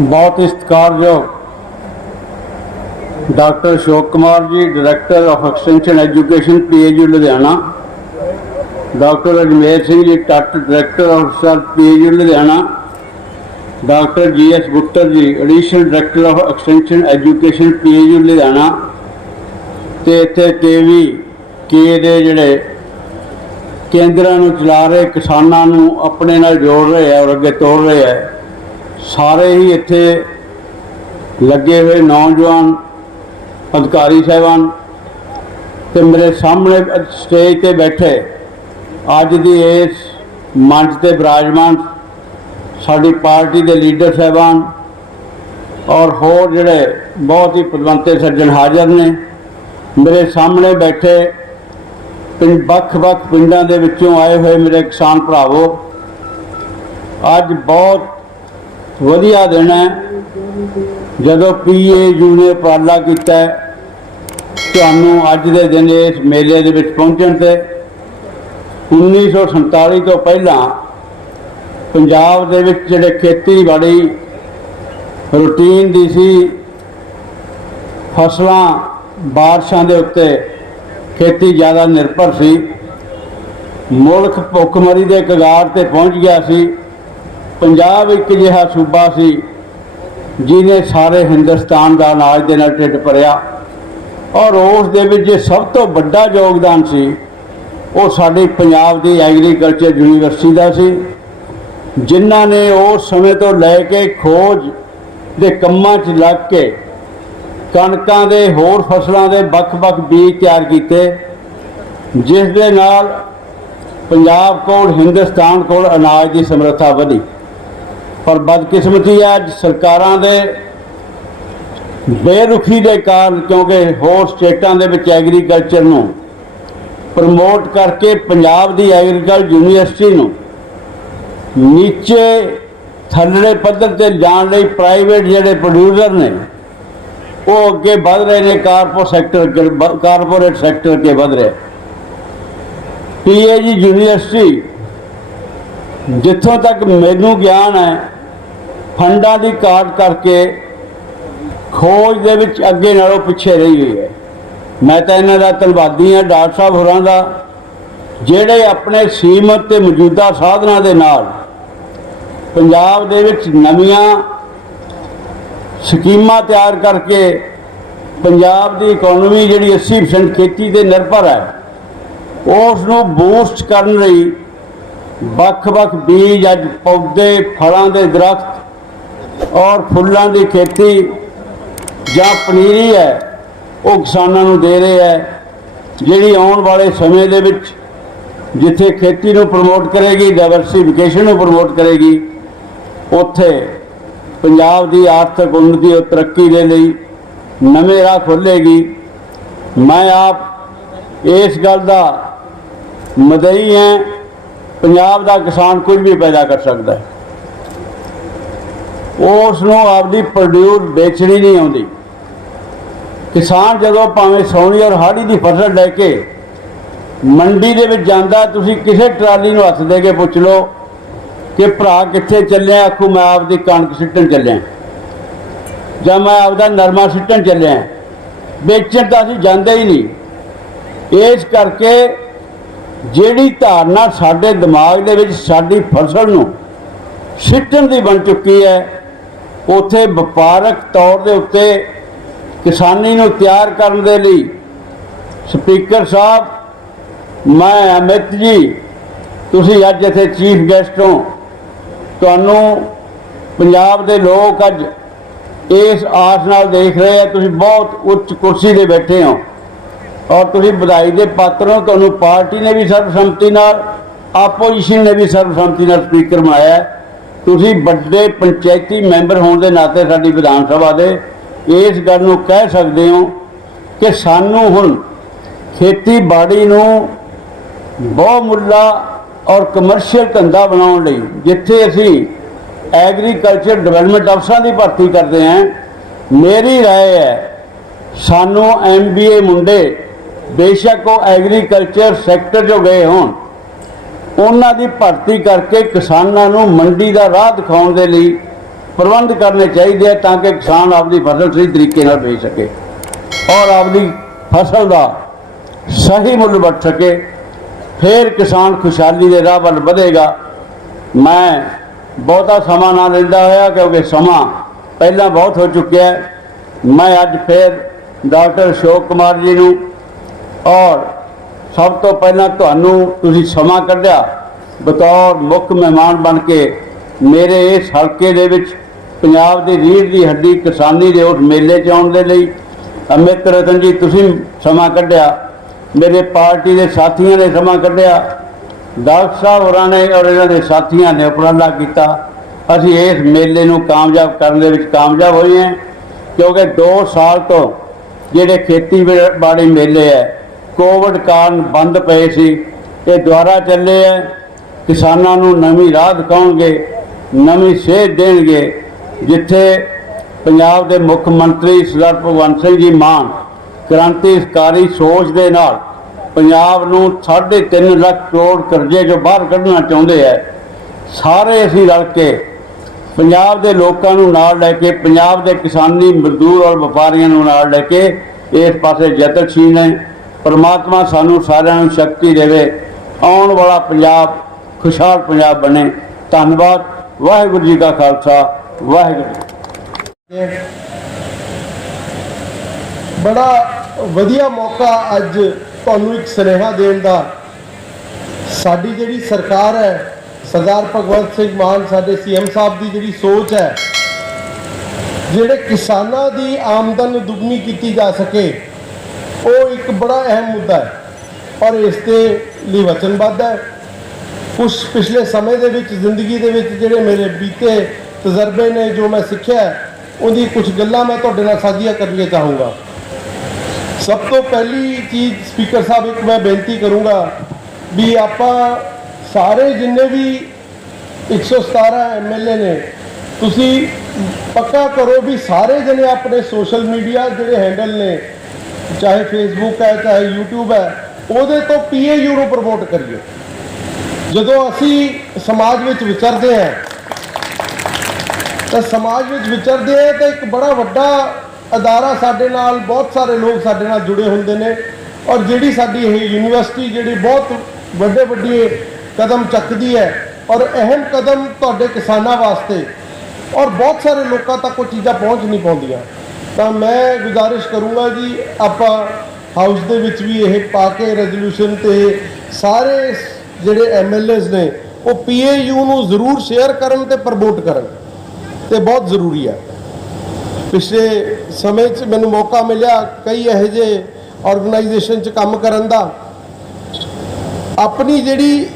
बहुत ही सत्कारयोग doctor Ashok Kumar ji, director of extension education PAU Ludhiana, doctor Ajmer Singh ji टट, director of research PAU Ludhiana, doctor GS Gupta ji, additional director of extension education PAU Ludhiana, ते इत्थे KVK दे जिहड़े केंद्रां नूं चला रहे, किसानां नूं अपने नाल जोड़ रहे हैं और अगे तोड़ रहे हैं, सारे ही इत्थे लगे हुए नौजवान अधिकारी साहबान ते मेरे सामने स्टेज ते बैठे अज दी इस मंच ते विराजमान साडी पार्टी के लीडर साहबान और होर जिहड़े बहुत ही पदवंते सज्जन हाज़र ने। मेरे सामने बैठे ਵੱਖ-ਵੱਖ पिंडां दे विचों आए हुए मेरे किसान भरावो, अज बहुत वधिया दिन है जदों PAU ने उपाला किया तुहानूं अज दे दिन इस मेले दे विच पहुंचण ते। 1947 तो पहला पंजाब दे विच जिहड़े खेतीबाड़ी रूटीन दी सी, फसलां बारिशां दे उत्ते खेती ज़्यादा निर्भर सी, मुल्क भुखमरी के कगार ते पहुँच गया सी। पंजाब एक जिहा सूबा सी जिन्हें सारे हिंदुस्तान का अनाज दे नाल ढिड भरिया और उस दे विच जे सब तो बड़ा योगदान सी वो साडी पंजाब की एग्रीकल्चर यूनीवर्सिटी का सी, जिन्हां ने उस समय तो लैके खोज के कम्मां च लग के कणकां दे होर फसलों के ਵੱਖ-ਵੱਖ बीज तैयार किए, जिस दे नाल पंजाब कोल हिंदुस्तान कोल अनाज की समर्था वधी। पर बदकिस्मती है अज सरकारां दे बेरुखी के कारण, क्योंकि होर स्टेटां दे विच एग्रीकल्चर नूं प्रमोट करके पंजाब की एग्रीकल्चर यूनीवर्सिटी नूं नीचे थल्ले पद्धर ते जाण लई प्राइवेट जिहड़े प्रोड्यूसर ने वो अगे बढ़ रहे हैं, कारपोरेट सैक्टर के बढ़ रहे। PAU यूनीवर्सिटी जिथों तक मैनू ज्ञान है फंडा की घाट करके खोज दे विच अगे नालों पिछे रही हुई है। मैं तो इन्हां दा धन्नवादी हाँ डॉक्टर साहब होरां दा, जिहड़े अपने सीमित ते मौजूदा साधनां दे नाल पंजाब दे विच नवीआं स्कीमां तैयार करके पंजाब की इकोनॉमी जिहड़ी 80% खेती ते निर्भर है उसनूं बूस्ट करन लई ਵੱਖ-ਵੱਖ बीज अज पौधे फलों के दरख्त और फुलों की खेती जां पनीरी है वो किसानों नूं दे रहे हैं, जिहड़ी आउण वाले समय दे विच जिथे खेती नूं प्रमोट करेगी, डाइवर्सिफिकेशन नूं प्रमोट करेगी, उत्थे पंजाब की आर्थिक उन्नति और तरक्की के लिए नवे राह खोलेगी। मैं आप इस गल का मदई हैं, पंजाब का किसान कुछ भी पैदा कर सकता है, उसनों आपकी प्रोड्यूस बेचनी नहीं आती। किसान जदों भावें सौनी और हाड़ी की फसल लैके मंडी दे विच जांदा, तुसीं किसी ट्राली नूं हत्थ दे के पुछ लो कि भरा कित्थे चलिया, आखू मैं आपकी कणक सिੱਟਣ ਚੱਲਿਆ ਜਾਂ मैं आपका नरमा सिੱਟਣ ਚੱਲਿਆ, बेचण ਤਾਂ ਅਸੀਂ ਜਾਂਦੇ ही नहीं। इस करके ਜਿਹੜੀ धारणा साडे दिमाग ਦੇ ਵਿੱਚ ਸਾਡੀ फसल ਨੂੰ ਸਿੱਟਣ ਦੀ बन चुकी है, ਉੱਥੇ ਵਪਾਰਕ तौर ਦੇ ਉੱਤੇ किसानी ਨੂੰ ਤਿਆਰ ਕਰਨ ਦੇ ਲਈ स्पीकर साहब, मैं अमित जी, ਤੁਸੀਂ ਅੱਜ ਇੱਥੇ चीफ गेस्ट हो, ਤੁਹਾਨੂੰ पंजाब के लोग अज इस आस नाल देख रहे हैं, तुसीं बहुत उच्च कुर्सी ते बैठे हो और तुसीं बधाई के पात्र हो। तुहानूं पार्टी ने भी सर्वसम्मति नाल, आपोजिशन ने भी सर्वसम्मति नाल स्पीकर बनाया है। तुसीं बड़े पंचायती मैंबर होने के नाते साडी विधान सभा दे इस गल नूं कह सकते हो कि सानूं हुण खेतीबाड़ी नूं बहुमुल्ला और कमर्शियल धंधा बनाउण लई, जिथे असीं एग्रीकल्चर डिवेलपमेंट अफसरां की भर्ती करते हैं, मेरी राय है सानू MBA मुंडे बेशक वो एग्रीकल्चर सैक्टर जो गए होण उन्हां दी भर्ती करके किसानां नूं मंडी का राह दिखाउण दे लई प्रबंध करने चाहिए ताकि किसान अपनी फसल सही तरीके नाल बेच सके और अपनी फसल का सही मुल वट सके। फिर किसान खुशहाली के राह पर बढ़ेगा। मैं बहुता समा ना लेंदा होया क्योंकि समा पहला बहुत हो चुका है। मैं अज फिर डॉक्टर अशोक कुमार जी नूं और सब तो पहला तुहानूं तुसीं समा कढ़िया बतौर मुख्य मेहमान बन के मेरे इस हल्के दे विच पंजाब दी रीढ़ दी हड्डी किसानी दे उस मेले च आउण दे लई अमित रतन जी तुसीं समा कढ़िया, मेरे पार्टी के साथियों ने समा कढ़िया, डॉक्टर साहब होरां ने और इन्हां दे साथियों ने उपराला कीता। असीं इस मेले नूं कामयाब करन दे विच कामयाब होए हैं क्योंकि 2 साल तो जिहड़े खेतीबाड़ी मेले है कोविड कारण बंद पे सी, ये दुबारा चले है। किसानों नूं नवीं राह दिखाउणगे, नवीं सेध देणगे। जिथे पंजाब के मुख्य मंत्री सरदार भगवंत सिंह जी मान क्रांतिकारी सोच के नाल पंजाब नूं 3.5 लाख करोड़ करजे जो बाहर कढ़ना चाहुंदे है, सारे असीं रल के पंजाब के लोगों नूं नाल लैके पंजाब के किसानी मजदूर और व्यापारियों नूं नाल लैके इस पासे यतनशील हैं। परमात्मा सानू सारिਆਂ ਨੂੰ शक्ति देवे, आने वाला पंजाब खुशहाल पंजाब बने। धन्यवाद। वाहिगुरू जी का खालसा, वाहिगुरू। बड़ा वधिया मौका अज तुहानू एक सुनेहा देण दा। साडी जिहड़ी सरकार है सरदार भगवंत सिंह मान साडे सीएम साहब की जिहड़ी सोच है जिहड़े किसानां दी आमदन दुगनी की जा सके वो एक बड़ा अहम मुद्दा है और इसके लिए वचनबद्ध है। कुछ पिछले समय दे विच जिंदगी दे विच जिहड़े मेरे बीते तजर्बे ने जो मैं सीखिया उनकी कुछ गल्लां मैं तुहाडे नाल साझीआं करनी चाहूँगा। सब तो पहली चीज़ स्पीकर साहब एक मैं बेनती करूँगा भी आपां सारे जिन्ने भी 117 MLA ने तुसी पक्का करो भी सारे जने अपने सोशल मीडिया जिहड़े हैंडल ने चाहे फेसबुक है चाहे यूट्यूब है ਉਹਦੇ तो PAU ਨੂੰ प्रमोट करिए। ਜਦੋਂ ਅਸੀਂ समाज ਵਿੱਚ ਵਿਚਰਦੇ ਹਾਂ ਤਾਂ समाज ਵਿੱਚ ਵਿਚਰਦੇ ਹਾਂ ਤਾਂ ਇੱਕ ਬੜਾ ਵੱਡਾ ਅਦਾਰਾ ਸਾਡੇ ਨਾਲ ਬਹੁਤ ਸਾਰੇ ਲੋਕ ਸਾਡੇ ਨਾਲ ਜੁੜੇ ਹੁੰਦੇ ਨੇ ਔਰ ਜਿਹੜੀ ਸਾਡੀ ਇਹ ਯੂਨੀਵਰਸਿਟੀ ਜਿਹੜੀ ਬਹੁਤ ਵੱਡੇ ਵੱਡੇ ਕਦਮ ਚੱਕਦੀ ਹੈ ਔਰ ਅਹਿਮ ਕਦਮ ਤੁਹਾਡੇ ਕਿਸਾਨਾਂ ਵਾਸਤੇ ਔਰ ਬਹੁਤ ਸਾਰੇ ਲੋਕਾਂ ਤੱਕ ਉਹ ਚੀਜ਼ਾਂ ਪਹੁੰਚ ਨਹੀਂ ਪਾਉਂਦੀਆਂ। ਤਾਂ ਮੈਂ ਗੁਜ਼ਾਰਿਸ਼ ਕਰੂੰਗਾ ਜੀ ਆਪਾਂ ਹਾਊਸ ਦੇ ਵਿੱਚ ਵੀ ਇਹ ਪਾ ਕੇ ਰੈਜ਼ੋਲੂਸ਼ਨ ਤੇ ਸਾਰੇ ਜਿਹੜੇ MLAs ਨੇ ਉਹ PAU ਨੂੰ ਜ਼ਰੂਰ ਸ਼ੇਅਰ ਕਰਨ ਤੇ ਪ੍ਰਮੋਟ ਕਰਨ ਤੇ ਬਹੁਤ ਜ਼ਰੂਰੀ ਹੈ। ਪਿਛਲੇ ਸਮੇਂ 'ਚ ਮੈਨੂੰ ਮੌਕਾ ਮਿਲਿਆ ਕਈ ਇਹੋ ਜਿਹੇ ਆਰਗੇਨਾਈਜੇਸ਼ਨ 'ਚ ਕੰਮ ਕਰਨ ਦਾ। ਆਪਣੀ ਜਿਹੜੀ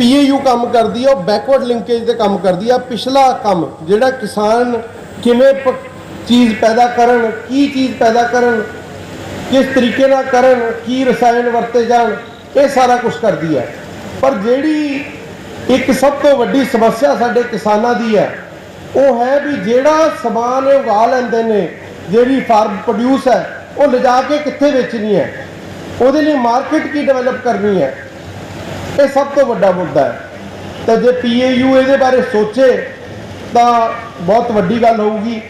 PAU ਕੰਮ ਕਰਦੀ ਹੈ ਉਹ ਬੈਕਵਰਡ ਲਿੰਕੇਜ ਤੇ ਕੰਮ ਕਰਦੀ ਹੈ। ਪਿਛਲਾ ਕੰਮ ਜਿਹੜਾ ਕਿਸਾਨ ਕਿਵੇਂ चीज़ पैदा करन, की चीज़ पैदा करन, किस तरीके नाल करन, की रसायन वरते जान, ये सारा कुछ करती है। पर जिहड़ी एक सब तो वड्डी समस्या साडे किसानां दी है वो है भी जिहड़ा समान उगा लैंदे ने जिहड़ी फार्म प्रोड्यूस है वो लिजा के कित्थे बेचनी है, उहदे लई मार्केट की डेवलप करनी है, ये सब तो वड्डा मुद्दा है। तो जे PAU इहदे बारे सोचे तो बहुत वड्डी गल होऊगी।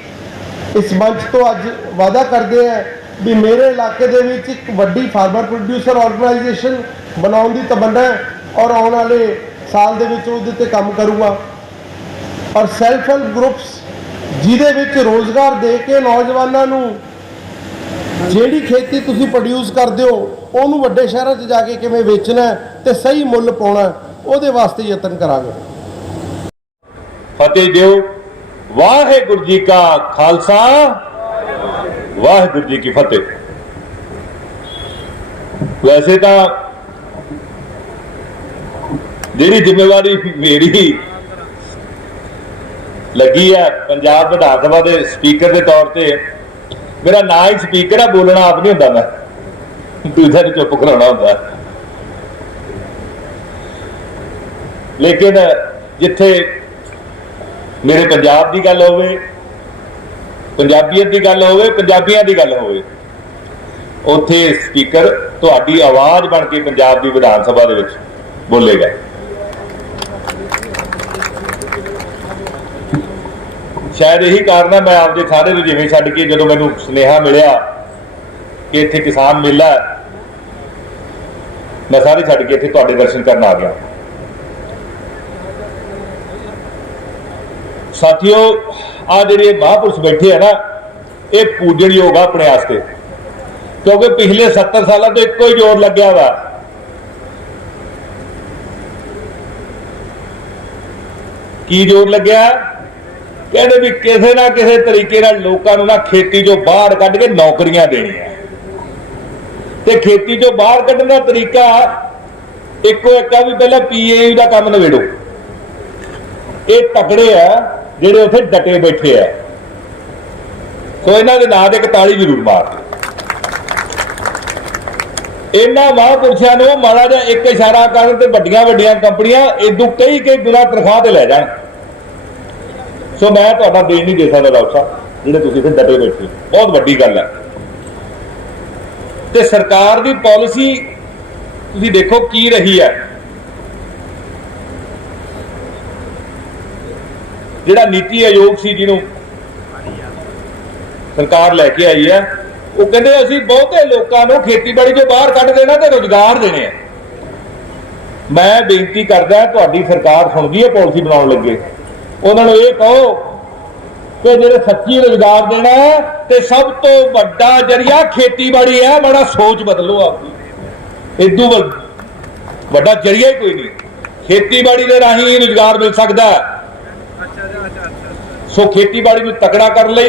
इस मंच तो अज वादा करते हैं भी मेरे इलाके दे विच एक वड्डी फार्मर प्रोड्यूसर ऑर्गेनाइजेशन बनाउण दी तमन्ना है और आने वाले साल दे विच उहदे ते काम करूँगा। और सैल्फ हैल्प ग्रुप्स जिहदे विच रोज़गार दे के नौजवानों नूं जिहड़ी खेती तुसीं प्रोड्यूस करदे हो उहनूं वड्डे शहरां 'च जाके किवें वेचना ते सही मुੱਲ पाउणा उहदे वास्ते यतन करांगे। फतेह दिओ। वाहिगुरू जी का खालसा, वाहिगुरू जी की फतेह। वैसे तो जी जिम्मेवारी मेरी लगी है पंजाब विधान सभा के स्पीकर के तौर पर, मेरा ना ही स्पीकर है, बोलना आप नहीं होंदा, मैं दूसरे ने चुप कराना होंदा। लेकिन जिथे मेरे पंजाब की गल होवे, पंजाबीयत की गल होवे, पंजाबियों की गल होवे, उत्थे स्पीकर तुहाडी आवाज़ बन के पंजाब की विधान सभा दे विच बोलेगा। शायद यही कारण है मैं आपके सारे रुझेवे छड्ड के जो मैनू सुनेहा मिलिया कि इत्थे किसान मेला है, मैं सारे छड्ड के इत्थे तुहाडे दर्शन करन आ गया। साथियों, आ जिहड़े महापुरुष बैठे है ना, ये पूजन योग आ अपने वास्ते, क्योंकि पिछले 70 सालों तो एको ही जोर लग्या वा, की जोर लग्या, कहते भी किसी ना किसी तरीके लोगों ना खेती चो बाहर कढ़ के नौकरियां देनियां, ते खेती चो बाहर कढ़ने का तरीका एको एक भी पहले PAU का काम नवेड़ो। ये तगड़े आ जिहड़े उत्थे डटे बैठे आ, सो इन्हां दे नां ते इक ताली जरूर मार। इन्हां महापुरुषां नूं माड़ा जिहा एक इशारा करन ते वड्डियां वड्डियां कंपनियां इदों कई गुना तनख्वाह ते लै जाण। सो मैं तुहाडा देन नहीं दे सकदा डॉक्टर साहब, जिहड़े तुसीं इत्थे डटे बैठे, बहुत वड्डी गल है। ते सरकार दी पॉलिसी तुसीं देखो की रही है, जिहड़ा नीति आयोग सी जिन्हों सरकार लैके आई है, वो कहते असीं बहुते लोगों को खेतीबाड़ी चों बाहर कढ़ देना ते रोजगार देने। मैं बेनती करदा तुहाडी सरकार सुणदी है पॉलिसी बनाउण लगे, उन्होंने ये कहो कि जो सच्ची रोजगार देना है तो सब तो बड़ा जरिया खेतीबाड़ी है, बड़ा सोच बदलो आपकी, इदू बड़ा जरिया ही कोई नहीं, खेतीबाड़ी के राही ही रोजगार मिल सकता है। सो खेतीबाड़ी में तकड़ा कर ले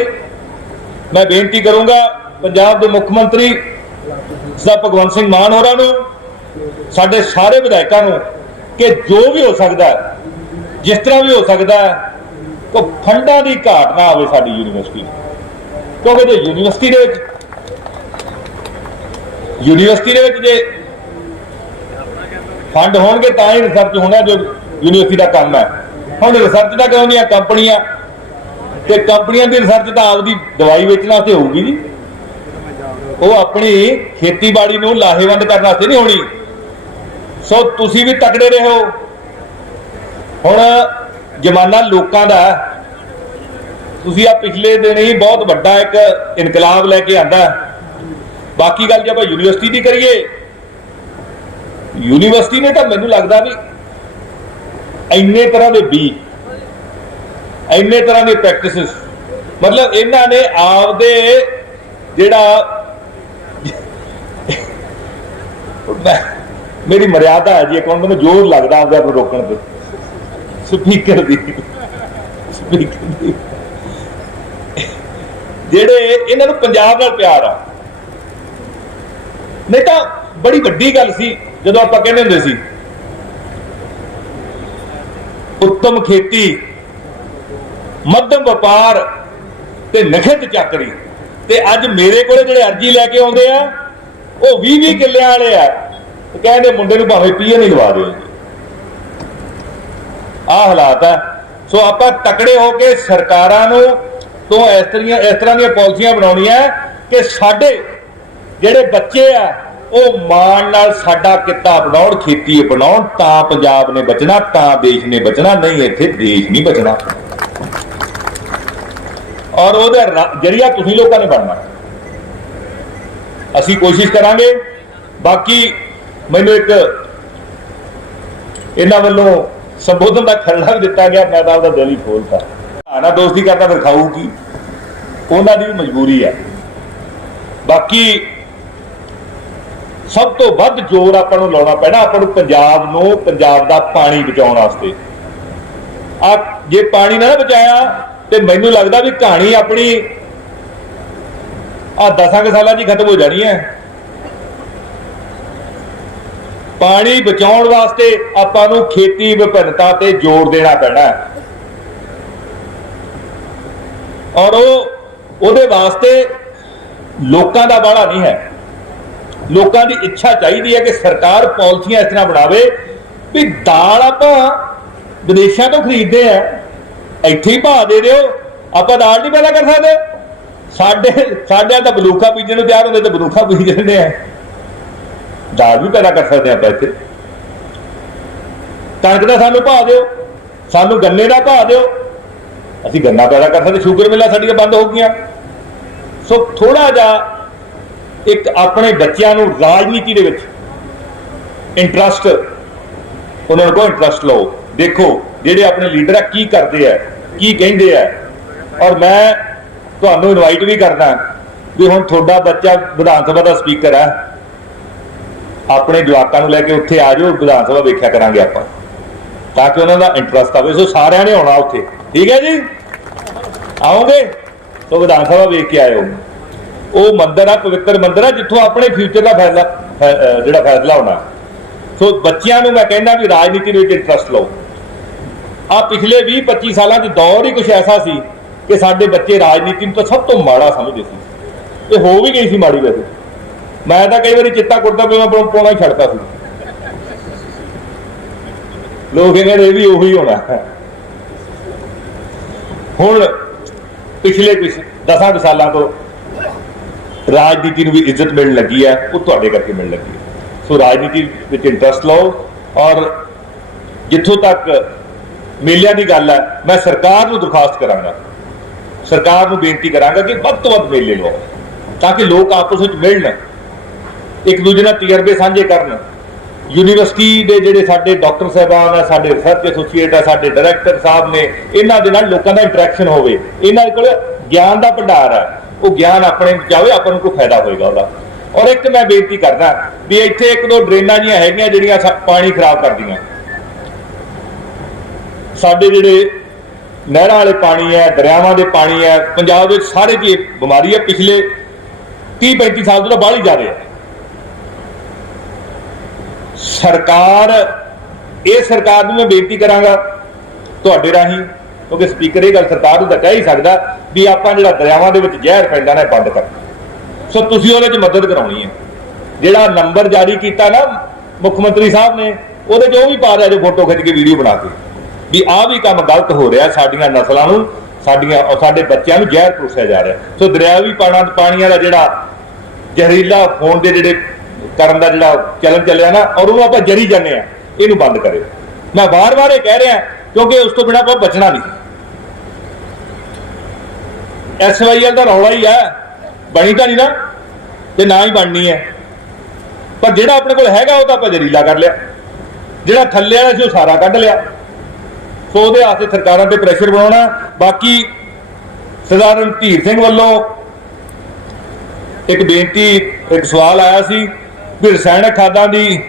मैं बेनती करूंगा पंजाब के मुख्यमंत्री भगवंत सिंह मान होरां नूं, साडे सारे विधायकों नूं कि जो भी हो सकता है, जिस तरह भी हो सकता है, तो फंडा की घाट ना आवे साडी यूनिवर्सिटी, क्योंकि जो यूनिवर्सिटी जे फंड होणगे तां ही रिसर्च होना, जो यूनिवर्सिटी का काम है। हुण रिसर्च का कराउंदियां कंपनियां, ते कंपनियां की रिसर्च तो आपकी दवाई बेचने वास्ते होगी जी, वो अपनी खेतीबाड़ी नूं लाहेवंद करने वास्ते नहीं होनी। सो तुसीं भी तकड़े रहो। हुण जमाना लोगों का, तुसीं आ पिछले दिन ही बहुत बड़ा एक इनकलाब लैके आंदा। बाकी गल जब यूनिवर्सिटी की करिए, यूनिवर्सिटी ने तो मैनूं लगदा भी इन्ने तरह के बी, इन्ने तरह की प्रैक्टिस, मतलब इन्हां ने आपदे जिहड़ा मेरी मर्यादा है जी, एक मैनूं जोर लगदा आपदे आप रोकण ते स्पीकर दी जेड़े इन्हां नूं पंजाब नाल प्यार आ, नहीं तो बड़ी वड्डी गल सी जदों आपां कहंदे हुंदे सी उत्तम खेती, मध्यम व्यापार ते नखित चाकरी, ते अज मेरे को जिहड़े अर्जी लैके आउंदे आ वो 20-20 किल्लियां वाले आ, कहंदे मुंडे नूं भावें PA नहीं लवा दिओ। आ हालात है। सो आपां तकड़े होके सरकारां नूं तो इस तरह दी पॉलिसियां बनाउणियां कि साडे जिहड़े बच्चे आ ਉਹ ਮਾਣ ਨਾਲ ਸਾਡਾ ਕਿੱਤਾ ਬਣਾਉਣ, खेती ਬਣਾਉਣ, ਤਾਂ ਪੰਜਾਬ ਨੇ ਬਚਣਾ, ਤਾਂ ਦੇਸ਼ ਨੇ ਬਚਣਾ, ਨਹੀਂ ਇੱਥੇ ਦੇਸ਼ ਨਹੀਂ ਬਚਣਾ। ਔਰ ਉਹਦਾ ਜਰੀਆ ਤੁਸੀਂ ਲੋਕਾਂ ਨੇ ਬਣਨਾ। ਅਸੀਂ ਕੋਸ਼ਿਸ਼ ਕਰਾਂਗੇ। ਬਾਕੀ ਮੈਨੂੰ ਇੱਕ ਇਹਨਾਂ ਵੱਲੋਂ ਸੰਬੋਧਨ ਦਾ ਖਰੜਾ ਵੀ ਦਿੱਤਾ ਗਿਆ, ਮੈਂ ਤਾਂ ਉਹਦਾ ਦਿਲ ਹੀ ਖੋਲਤਾ। ਆਣਾ ਦੋਸਤੀ ਕਰਨਾ ਫਿਰ ਖਾਊ ਕੀ, ਉਹਨਾਂ ਦੀ ਵੀ ਮਜਬੂਰੀ ਹੈ। ਬਾਕੀ सब तो वध जोर आपां नूं लाउणा पैना आपां नूं पंजाब दा पानी बचाउण वास्ते। आ जे पानी ना बचाया तो मैनूं लगदा भी कहानी अपनी 10 सालां च खत्म हो जानी है। पानी बचाउण वास्ते आपां नूं खेती विभिन्नता ते जोर देना पैना और ਉਹਦੇ वास्ते लोकां दा बाड़ा नहीं है। लोगों की इच्छा चाहिए है कि सरकार पॉलिसियां इस तरह बनावे भी दाल आप विदेशों तो खरीदते हैं, इत्थे ही भाव दे रहे हो, आप दाल नहीं पैदा कर सकते। साढ़े तो बंदूखा बीजने को तैयार होंगे तो बंदूखा बीज देते हैं, दाल भी पैदा कर सकते हैं आप इत्थे। कणक का सानू भाव दो, सानू गन्ने का भाव दो, ਅਸੀਂ ਗੰਨਾ ਪੈਦਾ ਕਰ ਸਕਦੇ, ਸ਼ੂਗਰ ਮਿਲਾਂ ਸਾਡੀਆਂ ਬੰਦ ਹੋ ਗਈਆਂ। ਸੋ ਥੋੜਾ ਜਿਹਾ ਇੱਕ ਆਪਣੇ ਬੱਚਿਆਂ ਨੂੰ ਰਾਜਨੀਤੀ ਦੇ ਵਿੱਚ ਇੰਟਰਸਟ, ਉਹਨਾਂ ਨੂੰ ਕੋਈ ਇੰਟਰਸਟ ਲਓ, ਦੇਖੋ ਜਿਹੜੇ ਆਪਣੇ ਲੀਡਰ ਆ ਕੀ ਕਰਦੇ ਆ, ਕੀ ਕਹਿੰਦੇ ਆ। ਔਰ ਮੈਂ ਤੁਹਾਨੂੰ ਇਨਵਾਈਟ ਵੀ ਕਰਦਾ ਵੀ ਹੁਣ ਤੁਹਾਡਾ ਬੱਚਾ ਵਿਧਾਨ ਸਭਾ ਦਾ ਸਪੀਕਰ ਹੈ, ਆਪਣੇ ਜਵਾਕਾਂ ਨੂੰ ਲੈ ਕੇ ਉੱਥੇ ਆ ਜਾਓ, ਵਿਧਾਨ ਸਭਾ ਵੇਖਿਆ ਕਰਾਂਗੇ ਆਪਾਂ, ਤਾਂ ਕਿ ਉਹਨਾਂ ਦਾ ਇੰਟਰਸਟ ਆਵੇ। ਸੋ ਸਾਰਿਆਂ ਨੇ ਆਉਣਾ ਉੱਥੇ, ਠੀਕ ਹੈ ਜੀ, ਆਓਗੇ? ਸੋ ਵਿਧਾਨ ਸਭਾ ਵੇਖ ਕੇ ਆਇਓ। ਉਹ ਮੰਦਿਰ ਆ, ਪਵਿੱਤਰ ਮੰਦਿਰ ਆ, ਜਿੱਥੋਂ ਆਪਣੇ ਫਿਊਚਰ ਦਾ ਜਿਹੜਾ ਫੈਸਲਾ ਹੋਣਾ। ਸੋ ਬੱਚਿਆਂ ਨੂੰ ਮੈਂ ਕਹਿੰਦਾ ਵੀ ਰਾਜਨੀਤੀ ਦੇ ਵਿੱਚ ਇੰਟਰਸਟ ਲਓ। ਆ ਪਿਛਲੇ 20-25 ਸਾਲਾਂ 'ਚ ਦੌਰ ਹੀ ਕੁਛ ਐਸਾ ਸੀ ਕਿ ਸਾਡੇ ਬੱਚੇ ਰਾਜਨੀਤੀ ਨੂੰ ਤਾਂ ਸਭ ਤੋਂ ਮਾੜਾ ਸਮਝਦੇ ਸੀ। ਇਹ ਹੋ ਵੀ ਗਈ ਸੀ ਮਾੜੀ। ਵੈਸੇ ਮੈਂ ਤਾਂ ਕਈ ਵਾਰੀ ਚਿੱਟਾ ਕੁੜਤਾ ਪਾਉਣਾ ਹੀ ਛੱਡਤਾ ਸੀ। ਲੋਕ ਕਹਿੰਦੇ ਇਹ ਵੀ ਉਹੀ ਹੋਣਾ। ਹੁਣ ਪਿਛਲੇ ਕੁਝ 10 ਸਾਲਾਂ ਤੋਂ ਰਾਜਨੀਤੀ ਨੂੰ ਵੀ ਇੱਜ਼ਤ ਮਿਲਣ ਲੱਗੀ ਹੈ, ਉਹ ਤੁਹਾਡੇ ਕਰਕੇ ਮਿਲਣ ਲੱਗੀ ਹੈ। ਸੋ ਰਾਜਨੀਤੀ ਵਿੱਚ ਇੰਟਰਸਟ ਲਓ। ਔਰ ਜਿੱਥੋਂ ਤੱਕ ਮੇਲਿਆਂ ਦੀ ਗੱਲ ਹੈ, ਮੈਂ ਸਰਕਾਰ ਨੂੰ ਦਰਖਾਸਤ ਕਰਾਂਗਾ, ਸਰਕਾਰ ਨੂੰ ਬੇਨਤੀ ਕਰਾਂਗਾ ਕਿ ਵੱਧ ਤੋਂ ਵੱਧ ਮੇਲੇ ਲਓ, ਤਾਂ ਕਿ ਲੋਕ ਆਪਸ ਵਿੱਚ ਮਿਲਣ, ਇੱਕ ਦੂਜੇ ਨਾਲ ਤਜਰਬੇ ਸਾਂਝੇ ਕਰਨ। ਯੂਨੀਵਰਸਿਟੀ ਦੇ ਜਿਹੜੇ ਸਾਡੇ ਡਾਕਟਰ ਸਾਹਿਬਾਨ ਆ, ਸਾਡੇ ਰਿਸਰਚ ਐਸੋਸੀਏਟ ਆ, ਸਾਡੇ ਡਾਇਰੈਕਟਰ ਸਾਹਿਬ ਨੇ, ਇਹਨਾਂ ਦੇ ਨਾਲ ਲੋਕਾਂ ਦਾ ਇੰਟਰੈਕਸ਼ਨ ਹੋਵੇ। ਇਹਨਾਂ ਕੋਲ ਗਿਆਨ ਦਾ ਭੰਡਾਰ ਹੈ, ਉਹ ਗਿਆਨ ਆਪਣੇ ਵਿੱਚ ਆਵੇ, ਆਪਾਂ ਨੂੰ ਕੋਈ ਫਾਇਦਾ ਹੋਏਗਾ ਉਹਦਾ। ਔਰ ਇੱਕ ਮੈਂ ਬੇਨਤੀ ਕਰਦਾ ਵੀ ਇੱਥੇ 1-2 ਡਰੇਨਾਂ ਜੀਆਂ ਹੈਗੀਆਂ ਜਿਹੜੀਆਂ ਪਾਣੀ ਖਰਾਬ ਕਰਦੀਆਂ। ਸਾਡੇ ਜਿਹੜੇ ਨਹਿਰਾਂ ਵਾਲੇ ਪਾਣੀ ਹੈ, ਦਰਿਆਵਾਂ ਦੇ ਪਾਣੀ ਹੈ, ਪੰਜਾਬ ਵਿੱਚ ਸਾਰੇ ਦੀ ਬਿਮਾਰੀ ਹੈ। ਪਿਛਲੇ 30-35 ਸਾਲ ਤੋਂ ਬਾਹਲੀ ਜਾ ਰਿਹਾ। ਸਰਕਾਰ ਨੂੰ ਮੈਂ ਬੇਨਤੀ ਕਰਾਂਗਾ ਤੁਹਾਡੇ ਰਾਹੀਂ, ਕਿਉਂਕਿ ਸਪੀਕਰ ਇਹ ਗੱਲ ਸਰਕਾਰ ਨੂੰ ਤਾਂ ਕਹਿ ਹੀ ਸਕਦਾ ਵੀ ਆਪਾਂ ਜਿਹੜਾ ਦਰਿਆਵਾਂ ਦੇ ਵਿੱਚ ਜ਼ਹਿਰ ਪੈਂਦਾ ਨਾ ਬੰਦ ਕਰ। ਸੋ ਤੁਸੀਂ ਉਹਦੇ 'ਚ ਮਦਦ ਕਰਾਉਣੀ ਹੈ। ਜਿਹੜਾ ਨੰਬਰ ਜਾਰੀ ਕੀਤਾ ਨਾ ਮੁੱਖ ਮੰਤਰੀ ਸਾਹਿਬ ਨੇ, ਉਹਦੇ 'ਚ ਉਹ ਵੀ ਪਾ ਰਿਹਾ ਜੋ ਫੋਟੋ ਖਿੱਚ ਕੇ ਵੀਡੀਓ ਬਣਾ ਕੇ ਵੀ ਆਹ ਵੀ ਕੰਮ ਗਲਤ ਹੋ ਰਿਹਾ, ਸਾਡੀਆਂ ਨਸਲਾਂ ਨੂੰ, ਸਾਡੇ ਬੱਚਿਆਂ ਨੂੰ ਜ਼ਹਿਰ ਪਰੋਸਿਆ ਜਾ ਰਿਹਾ। ਸੋ ਦਰਿਆਵੀ ਪਾਣੀਆਂ ਦਾ ਜਿਹੜਾ ਜ਼ਹਿਰੀਲਾ ਹੋਣ ਦੇ ਜਿਹੜੇ ਕਰਨ ਦਾ ਜਿਹੜਾ ਚਲਨ ਚੱਲਿਆ ਨਾ, ਔਰ ਉਹਨੂੰ ਆਪਾਂ ਜਰੀ ਜਾਂਦੇ ਆ, ਇਹਨੂੰ ਬੰਦ ਕਰਿਓ। ਮੈਂ ਵਾਰ-ਵਾਰ ਇਹ ਕਹਿ ਰਿਹਾ ਕਿਉਂਕਿ ਉਸ ਤੋਂ ਬਿਨਾਂ ਆਪਾਂ ਬਚਣਾ ਨਹੀਂ। SYL ਦਾ ਰੌਲਾ ਹੀ ਹੈ, ਬਣੀ ਤਾਂ ਨਹੀਂ ਨਾ, ਤੇ ਨਾ ਹੀ ਬਣਨੀ ਹੈ। ਪਰ ਜਿਹੜਾ ਆਪਣੇ ਕੋਲ ਹੈਗਾ ਉਹ ਤਾਂ ਆਪਾਂ ਜ਼ਹਿਰੀਲਾ ਕਰ ਲਿਆ, ਜਿਹੜਾ ਥੱਲੇ ਵਾਲਾ ਸੀ ਉਹ ਸਾਰਾ ਕੱਢ ਲਿਆ। ਸੋ ਉਹਦੇ ਵਾਸਤੇ ਸਰਕਾਰਾਂ ਤੇ ਪ੍ਰੈਸ਼ਰ ਬਣਾਉਣਾ। ਬਾਕੀ ਸਰਦਾਰ ਰਣਧੀਰ ਸਿੰਘ ਵੱਲੋਂ ਇੱਕ ਬੇਨਤੀ, ਇੱਕ ਸਵਾਲ ਆਇਆ ਸੀ ਵੀ ਰਸਾਇਣਕ ਖਾਦਾਂ ਦੀ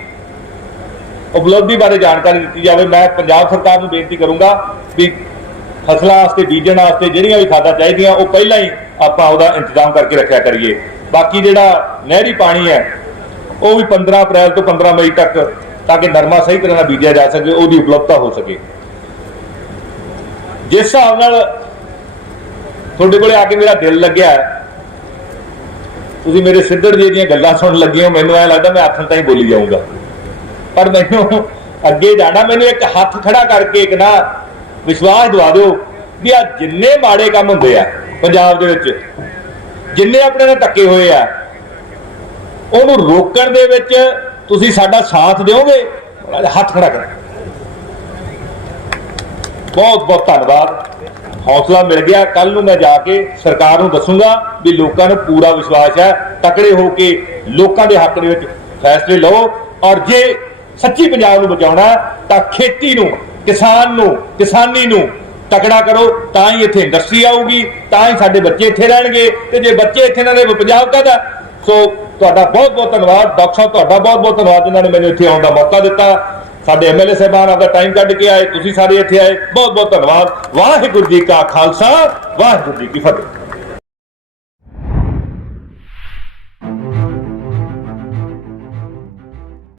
ਉਪਲਬਧੀ ਬਾਰੇ ਜਾਣਕਾਰੀ ਦਿੱਤੀ ਜਾਵੇ। ਮੈਂ ਪੰਜਾਬ ਸਰਕਾਰ ਨੂੰ ਬੇਨਤੀ ਕਰੂੰਗਾ ਵੀ ਫਸਲਾਂ ਵਾਸਤੇ, ਬੀਜਣ ਵਾਸਤੇ ਜਿਹੜੀਆਂ ਵੀ ਖਾਦਾਂ ਚਾਹੀਦੀਆਂ ਉਹ ਪਹਿਲਾਂ ਹੀ ਆਪਾਂ ਉਹਦਾ ਇੰਤਜ਼ਾਮ ਕਰਕੇ ਰੱਖਿਆ ਕਰੀਏ। ਬਾਕੀ ਜਿਹੜਾ ਨਹਿਰੀ ਪਾਣੀ ਹੈ ਉਹ ਵੀ 15 ਅਪ੍ਰੈਲ ਤੋਂ 15 ਮਈ ਤੱਕ, ਤਾਂ ਕਿ ਨਰਮਾ ਸਹੀ ਤਰ੍ਹਾਂ ਨਾਲ ਬੀਜਿਆ ਜਾ ਸਕੇ, ਉਹਦੀ ਉਪਲਬਧਤਾ ਹੋ ਸਕੇ। ਜਿਸ ਹਿਸਾਬ ਨਾਲ ਤੁਹਾਡੇ ਕੋਲੇ ਆ ਕੇ ਮੇਰਾ ਦਿਲ ਲੱਗਿਆ, ਤੁਸੀਂ ਮੇਰੇ ਸਿੱਧੜ ਜੀ ਦੀਆਂ ਗੱਲਾਂ ਸੁਣਨ ਲੱਗੇ ਹੋ, ਮੈਨੂੰ ਐ ਲੱਗਦਾ ਮੈਂ ਆਖਣ ਤਾਂ ਹੀ ਬੋਲੀ ਜਾਊਂਗਾ। ਪਰ ਮੈਨੂੰ ਅੱਗੇ ਜਾਣਾ, ਮੈਨੂੰ ਇੱਕ ਹੱਥ ਖੜਾ ਕਰਕੇ ਇੱਕ ਨਾ ਵਿਸ਼ਵਾਸ ਦਿਵਾ ਦਿਓ ਵੀ ਆ ਜਿੰਨੇ ਮਾੜੇ ਕੰਮ ਹੁੰਦੇ ਆ ਪੰਜਾਬ ਦੇ ਵਿੱਚ, ਜਿੰਨੇ ਆਪਣੇ ਨਾਲ ਧੱਕੇ ਹੋਏ ਆ, ਉਹਨੂੰ ਰੋਕਣ ਦੇ ਵਿੱਚ ਤੁਸੀਂ ਸਾਡਾ ਸਾਥ ਦਿਓਗੇ। ਹੱਥ ਖੜਾ ਕਰ। ਬਹੁਤ ਬਹੁਤ ਧੰਨਵਾਦ, ਹੌਸਲਾ ਮਿਲ ਗਿਆ। ਕੱਲ ਨੂੰ ਮੈਂ ਜਾ ਕੇ ਸਰਕਾਰ ਨੂੰ ਦੱਸੂਗਾ ਵੀ ਲੋਕਾਂ ਨੂੰ ਪੂਰਾ ਵਿਸ਼ਵਾਸ ਹੈ, ਤਕੜੇ ਹੋ ਕੇ ਲੋਕਾਂ ਦੇ ਹੱਕ ਦੇ ਵਿੱਚ ਫੈਸਲੇ ਲਓ। ਔਰ ਜੇ ਸੱਚੀ ਪੰਜਾਬ ਨੂੰ ਬਚਾਉਣਾ ਤਾਂ ਖੇਤੀ ਨੂੰ, ਕਿਸਾਨ ਨੂੰ, ਕਿਸਾਨੀ ਨੂੰ ਤਕੜਾ ਕਰੋ, ਤਾਂ ਹੀ ਇੱਥੇ ਇੰਡਸਟਰੀ ਆਊਗੀ, ਤਾਂ ਹੀ ਸਾਡੇ ਬੱਚੇ ਇੱਥੇ ਰਹਿਣਗੇ। ਤੇ ਜੇ ਬੱਚੇ ਇੱਥੇ ਨਾ ਰਹੇ ਪੰਜਾਬ ਕਾਹਦਾ। ਸੋ ਤੁਹਾਡਾ ਬਹੁਤ ਬਹੁਤ ਧੰਨਵਾਦ। ਡਾਕਟਰ ਸਾਹਿਬ ਤੁਹਾਡਾ ਬਹੁਤ ਬਹੁਤ ਧੰਨਵਾਦ ਜਿਨ੍ਹਾਂ ਨੇ ਮੈਨੂੰ ਇੱਥੇ ਆਉਣ ਦਾ ਮੌਕਾ ਦਿੱਤਾ। ਸਾਡੇ MLA ਸਾਹਿਬਾਨ ਆਪਦਾ ਟਾਈਮ ਕੱਢ ਕੇ ਆਏ, ਤੁਸੀਂ ਸਾਰੇ ਇੱਥੇ ਆਏ, ਬਹੁਤ ਬਹੁਤ ਧੰਨਵਾਦ। ਵਾਹਿਗੁਰੂ ਜੀ ਕਾ ਖਾਲਸਾ, ਵਾਹਿਗੁਰੂ ਜੀ ਕੀ ਫਤਿਹ।